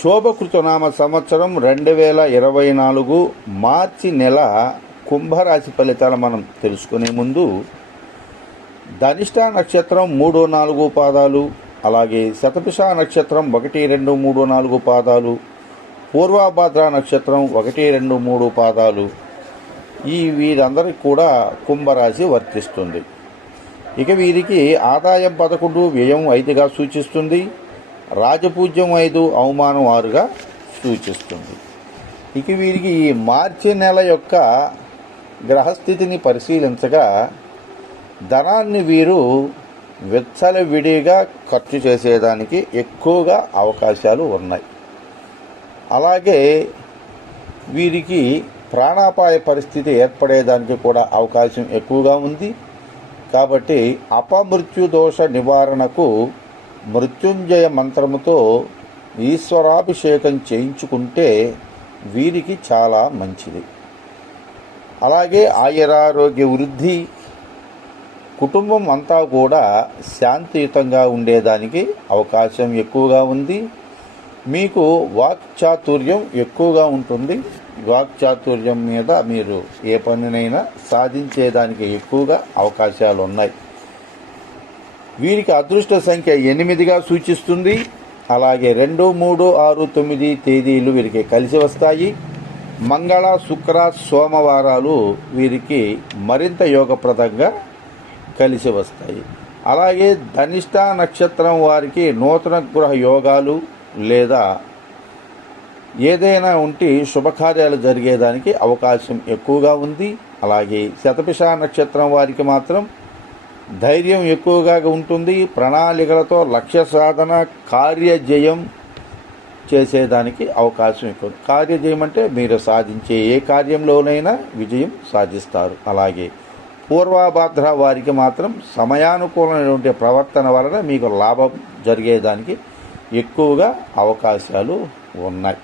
శోభకృతనామ సంవత్సరం రెండు వేల ఇరవై నాలుగు మార్చి నెల కుంభరాశి ఫలితాలు మనం తెలుసుకునే ముందు ధనిష్ట నక్షత్రం మూడు నాలుగు పాదాలు అలాగే శతపిష నక్షత్రం ఒకటి రెండు మూడు నాలుగు పాదాలు పూర్వాభాద్ర నక్షత్రం ఒకటి రెండు మూడు పాదాలు. ఈ వీరందరికి కూడా కుంభరాశి వర్తిస్తుంది. ఇక వీరికి ఆదాయం పదకొండు వ్యయం ఐదుగా సూచిస్తుంది. రాజపూజ్యం ఐదు అవమానం ఆరుగా సూచిస్తుంది. ఇక వీరికి ఈ మార్చి నెల యొక్క గ్రహస్థితిని పరిశీలించగా ధనాన్ని వీరు విచ్చలవిడిగా ఖర్చు చేసేదానికి ఎక్కువగా అవకాశాలు ఉన్నాయి. అలాగే వీరికి ప్రాణాపాయ పరిస్థితి ఏర్పడేదానికి కూడా అవకాశం ఎక్కువగా ఉంది. కాబట్టి అపమృత్యు దోష నివారణకు మృత్యుంజయ మంత్రముతో ఈశ్వరాభిషేకం చేయించుకుంటే వీరికి చాలా మంచిది. అలాగే ఆయురారోగ్య వృద్ధి కుటుంబం అంతా కూడా శాంతియుతంగా ఉండేదానికి అవకాశం ఎక్కువగా ఉంది. మీకు వాక్చాతుర్యం ఎక్కువగా ఉంటుంది. వాక్చాతుర్యం మీద మీరు ఏ పనినైనా సాధించేదానికి ఎక్కువగా అవకాశాలు ఉన్నాయి వీరికి అదృష్ట సంఖ్య ఎనిమిదిగా సూచిస్తుంది. అలాగే రెండు మూడు ఆరు తొమ్మిది తేదీలు వీరికి కలిసి వస్తాయి. మంగళ శుక్ర సోమవారాలు వీరికి మరింత యోగప్రదంగా కలిసి వస్తాయి. అలాగే ధనిష్ట నక్షత్రం వారికి నూతన గృహ యోగాలు లేదా ఏదైనా ఉంటే శుభకార్యాలు జరిగేదానికి అవకాశం ఎక్కువగా ఉంది. అలాగే శతపిష నక్షత్రం వారికి మాత్రం ధైర్యం ఎక్కువగా ఉంటుంది. ప్రణాళికలతో లక్ష్య సాధన కార్యజయం చేసేదానికి అవకాశం ఎక్కువ. కార్యజయం అంటే మీరు సాధించే ఏ కార్యంలోనైనా విజయం సాధిస్తారు. అలాగే పూర్వభాద్ర వారికి మాత్రం సమయానుకూలమైనటువంటి ప్రవర్తన వలన మీకు లాభం జరిగేదానికి ఎక్కువగా అవకాశాలు ఉన్నాయి.